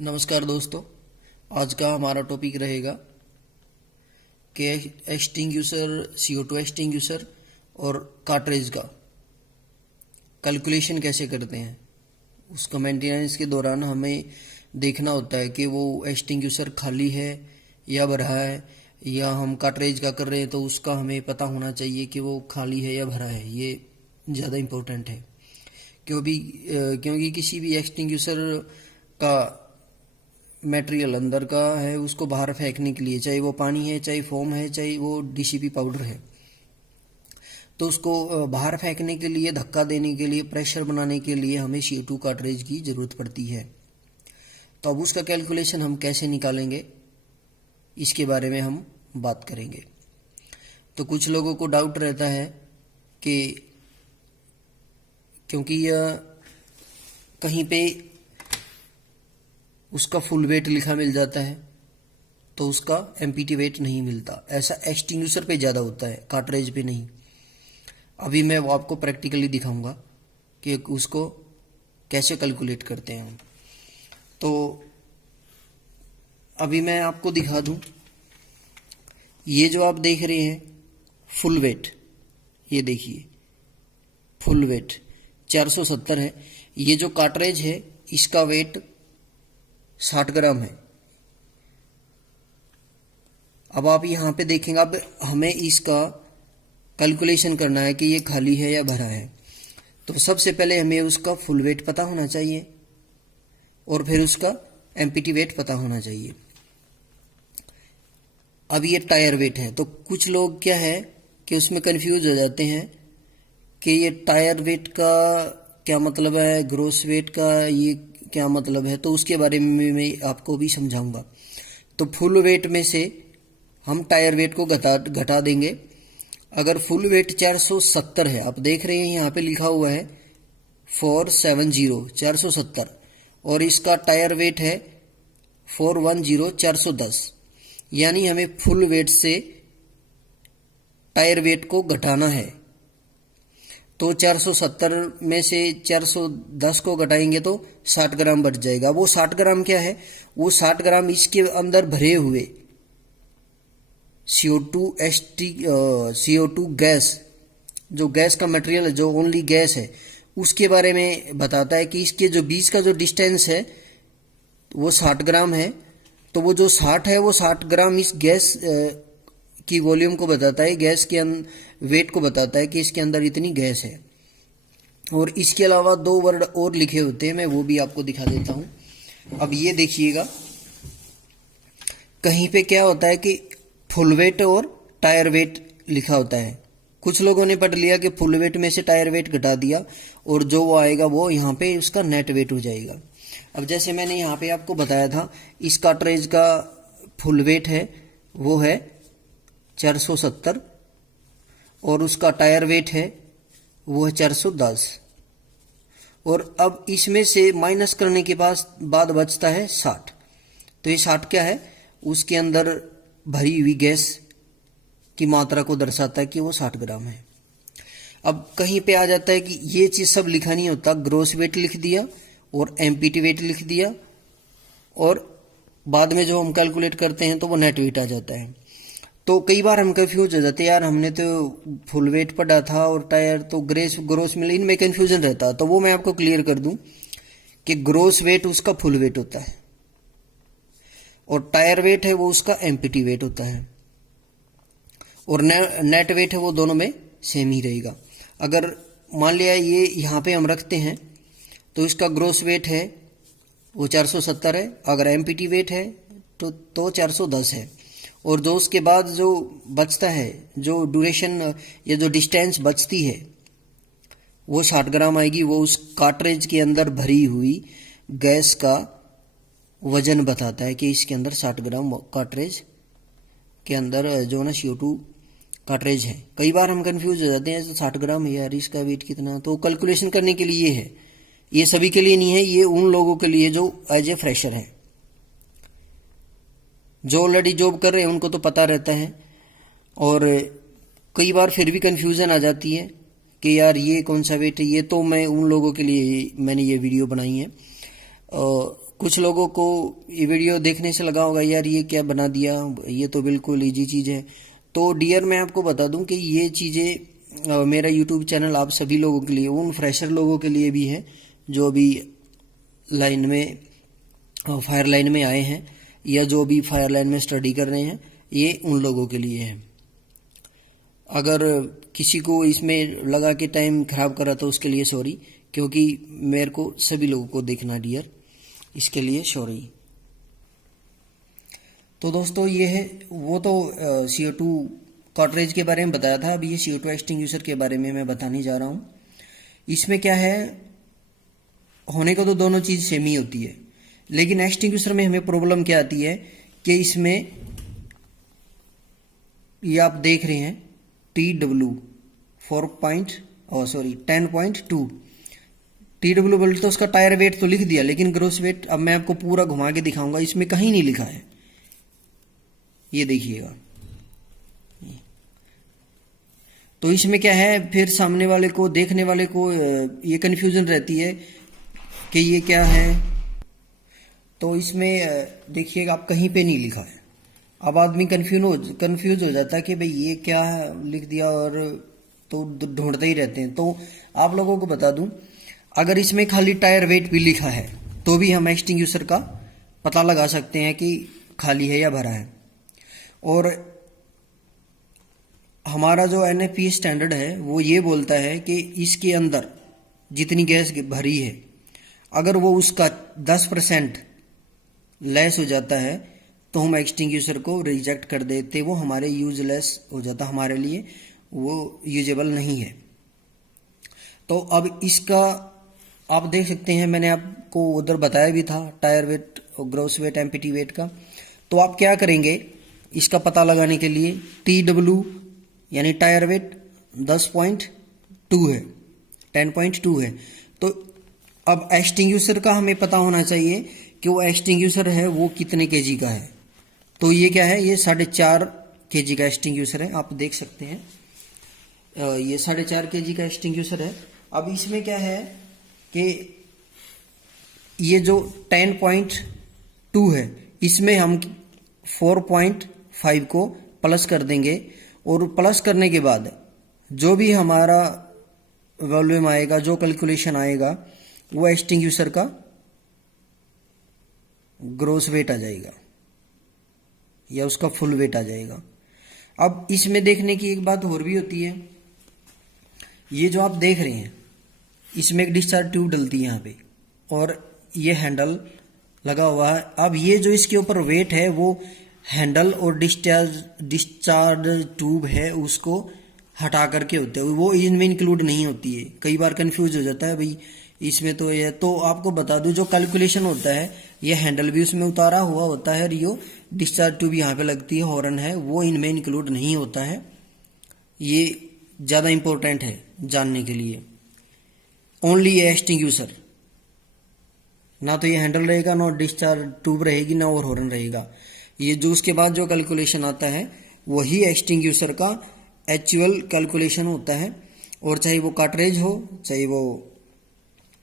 नमस्कार दोस्तों। आज का हमारा टॉपिक रहेगा कि एक्सटिंग्यूशर, CO2 एक्सटिंग्यूशर और कार्ट्रिज का कैलकुलेशन कैसे करते हैं। उसका मेंटेनेंस के दौरान हमें देखना होता है कि वो एक्सटिंग्यूशर खाली है या भरा है, या हम कार्ट्रिज का कर रहे हैं तो उसका हमें पता होना चाहिए कि वो खाली है या भरा है। ये ज़्यादा इम्पोर्टेंट है क्योंकि किसी भी एक्सटिंग्यूशर का मटेरियल अंदर का है, उसको बाहर फेंकने के लिए, चाहे वो पानी है, चाहे फोम है, चाहे वो DCP पाउडर है, तो उसको बाहर फेंकने के लिए, धक्का देने के लिए, प्रेशर बनाने के लिए हमें CO2 कार्ट्रिज की ज़रूरत पड़ती है। तो अब उसका कैलकुलेशन हम कैसे निकालेंगे, इसके बारे में हम बात करेंगे। तो कुछ लोगों को डाउट रहता है कि क्योंकि यह कहीं पे उसका फुल वेट लिखा मिल जाता है तो उसका MPT वेट नहीं मिलता। ऐसा एक्सटिंग्यूशर पे ज़्यादा होता है, कार्ट्रिज पे नहीं। अभी मैं वो आपको प्रैक्टिकली दिखाऊंगा कि उसको कैसे कैलकुलेट करते हैं हम। तो अभी मैं आपको दिखा दूं, ये जो आप देख रहे हैं फुल वेट, ये देखिए फुल वेट 470 है। ये जो कार्ट्रिज है इसका वेट 60 ग्राम है। अब आप यहाँ पे देखेंगे, अब हमें इसका कैलकुलेशन करना है कि ये खाली है या भरा है। तो सबसे पहले हमें उसका फुल वेट पता होना चाहिए और फिर उसका MPT वेट पता होना चाहिए। अब ये टायर वेट है, तो कुछ लोग क्या है कि उसमें कंफ्यूज हो जाते हैं कि ये टायर वेट का क्या मतलब है, ग्रोस वेट का ये क्या मतलब है। तो उसके बारे में मैं आपको भी समझाऊंगा। तो फुल वेट में से हम टायर वेट को घटा देंगे। अगर फुल वेट 470 है, आप देख रहे हैं यहाँ पे लिखा हुआ है 470 470, और इसका टायर वेट है 410 410, यानी हमें फुल वेट से टायर वेट को घटाना है। तो 470 में से 410 को घटाएंगे तो 60 ग्राम बच जाएगा। वो 60 ग्राम क्या है, वो 60 ग्राम इसके अंदर भरे हुए CO2 गैस, जो गैस का मटेरियल है, जो ओनली गैस है, उसके बारे में बताता है कि इसके जो बीच का जो डिस्टेंस है वो 60 ग्राम है। तो वो जो 60 है वो 60 ग्राम इस गैस की वॉल्यूम को बताता है, गैस के वेट को बताता है कि इसके अंदर इतनी गैस है। और इसके अलावा 2 वर्ड और लिखे होते हैं, मैं वो भी आपको दिखा देता हूं। अब ये देखिएगा, कहीं पे क्या होता है कि फुल वेट और टायर वेट लिखा होता है। कुछ लोगों ने पढ़ लिया कि फुल वेट में से टायर वेट घटा दिया और जो वो आएगा वो यहाँ पे उसका नेट वेट हो जाएगा। अब जैसे मैंने यहाँ पे आपको बताया था, इस कार्ट्रिज का फुल वेट है वो है 470 और उसका टायर वेट है वो है 410। और अब इसमें से माइनस करने के बाद बचता है 60। तो ये 60 क्या है, उसके अंदर भरी हुई गैस की मात्रा को दर्शाता है कि वो 60 ग्राम है। अब कहीं पे आ जाता है कि ये चीज सब लिखा नहीं होता, ग्रोस वेट लिख दिया और MPT वेट लिख दिया, और बाद में जो हम कैलकुलेट करते हैं तो वो नेट वेट आ जाता है। तो कई बार हम कंफ्यूज हो जाते हैं, यार हमने तो फुल वेट पढ़ा था और टायर तो ग्रोस मिले, इनमें कंफ्यूजन रहता। तो वो मैं आपको क्लियर कर दूं कि ग्रोस वेट उसका फुल वेट होता है और टायर वेट है वो उसका MPT वेट होता है, और नेट वेट है वो दोनों में सेम ही रहेगा। अगर मान लिया ये यहाँ पे हम रखते हैं तो इसका ग्रोस वेट है वो 470 है, अगर MPT वेट है तो 410 है, और जो उसके बाद जो बचता है, जो ड्यूरेशन या जो डिस्टेंस बचती है वो 60 ग्राम आएगी। वो उस कार्ट्रिज के अंदर भरी हुई गैस का वजन बताता है कि इसके अंदर 60 ग्राम कार्ट्रिज के अंदर जो ना CO2 कार्ट्रिज है। कई बार हम कंफ्यूज हो जाते हैं, तो 60 ग्राम है यार, इसका वेट कितना। तो कैलकुलेशन करने के लिए है, ये सभी के लिए नहीं है, ये उन लोगों के लिए जो एज ए फ्रेशर है। जो ऑलरेडी जॉब कर रहे हैं उनको तो पता रहता है, और कई बार फिर भी कंफ्यूजन आ जाती है कि यार ये कौन सा वेट है। ये तो मैं उन लोगों के लिए मैंने ये वीडियो बनाई है। कुछ लोगों को ये वीडियो देखने से लगा होगा यार ये क्या बना दिया, ये तो बिल्कुल इजी चीज़ है। तो डियर मैं आपको बता दूं कि ये चीज़ें मेरा यूट्यूब चैनल आप सभी लोगों के लिए, उन फ्रेशर लोगों के लिए भी है जो अभी लाइन में फायर लाइन में आए हैं या जो भी फायर लाइन में स्टडी कर रहे हैं, ये उन लोगों के लिए है। अगर किसी को इसमें लगा के टाइम खराब करा तो उसके लिए सॉरी, क्योंकि मेरे को सभी लोगों को देखना डियर, इसके लिए सॉरी। तो दोस्तों ये है, वो तो CO2 कार्ट्रिज के बारे में बताया था, अब ये CO2 एक्सटिंग्विशर के बारे में मैं बताने जा रहा हूँ। इसमें क्या है, होने को तो दोनों चीज़ सेम ही होती है, लेकिन एक्सटिंग्विशर में हमें प्रॉब्लम क्या आती है कि इसमें ये आप देख रहे हैं TW 10.2 TW बोल तो उसका टायर वेट तो लिख दिया, लेकिन ग्रोस वेट अब मैं आपको पूरा घुमा के दिखाऊंगा, इसमें कहीं नहीं लिखा है। ये देखिएगा, तो इसमें क्या है, फिर सामने वाले को, देखने वाले को ये कन्फ्यूजन रहती है कि ये क्या है। तो इसमें देखिएगा आप कहीं पे नहीं लिखा है, अब आदमी कंफ्यूज हो जाता है कि भाई ये क्या लिख दिया, और तो ढूंढते ही रहते हैं। तो आप लोगों को बता दूं, अगर इसमें खाली टायर वेट भी लिखा है तो भी हम एक्सटिंग्विशर का पता लगा सकते हैं कि खाली है या भरा है। और हमारा जो NFPA स्टैंडर्ड है वो ये बोलता है कि इसके अंदर जितनी गैस भरी है, अगर वो उसका 10% लेस हो जाता है तो हम एक्सटिंग्विशर को रिजेक्ट कर देते, वो हमारे यूजलेस हो जाता, हमारे लिए वो यूजेबल नहीं है। तो अब इसका आप देख सकते हैं, मैंने आपको उधर बताया भी था टायर वेट और ग्रोस वेट, MPT वेट का। तो आप क्या करेंगे इसका पता लगाने के लिए, TW यानी टायर वेट 10.2 है, 10.2 है। तो अब एक्सटिंग्विशर का हमें पता होना चाहिए कि वो एक्सटिंग्विशर है वो कितने kg का है। तो ये क्या है, ये 4.5 kg का एक्सटिंग्विशर है, आप देख सकते हैं ये 4.5 kg का एक्सटिंग्विशर है। अब इसमें क्या है कि ये जो 10.2 है इसमें हम 4.5 को प्लस कर देंगे, और प्लस करने के बाद जो भी हमारा वॉल्यूम आएगा, जो कैलकुलेशन आएगा, वो एक्सटिंग्विशर का ग्रोस वेट आ जाएगा या उसका फुल वेट आ जाएगा। अब इसमें देखने की एक बात और भी होती है, ये जो आप देख रहे हैं इसमें एक डिस्चार्ज ट्यूब डलती है यहाँ पे, और ये हैंडल लगा हुआ है। अब ये जो इसके ऊपर वेट है वो हैंडल और डिस्चार्ज ट्यूब है उसको हटा करके होते हैं, वो इनमें इंक्लूड नहीं होती है। कई बार कंफ्यूज हो जाता है भाई इसमें तो ये, तो आपको बता दूं जो कैलकुलेशन होता है, ये हैंडल भी उसमें उतारा हुआ होता है, और ये डिस्चार्ज ट्यूब यहाँ पे लगती है, हॉर्न है, वो इनमें इंक्लूड नहीं होता है। ये ज़्यादा इंपॉर्टेंट है जानने के लिए। ओनली ये एक्सटिंग्विशर, ना तो ये हैंडल रहेगा, ना डिस्चार्ज ट्यूब रहेगी, ना और हॉर्न रहेगा। ये जो उसके बाद जो कैलकुलेशन आता है वही एक्सटिंग्विशर का एक्चुअल कैलकुलेशन होता है। और चाहे वो कार्ट्रिज हो, चाहे वो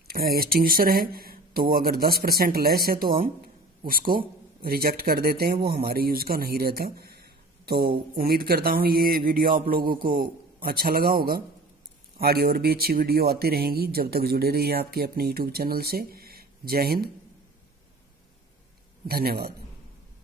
एक्सटिंग्विशर है, तो वो अगर 10% लेस है तो हम उसको रिजेक्ट कर देते हैं, वो हमारे यूज़ का नहीं रहता। तो उम्मीद करता हूँ ये वीडियो आप लोगों को अच्छा लगा होगा। आगे और भी अच्छी वीडियो आती रहेंगी, जब तक जुड़े रहिए आपके अपने YouTube चैनल से। जय हिंद, धन्यवाद।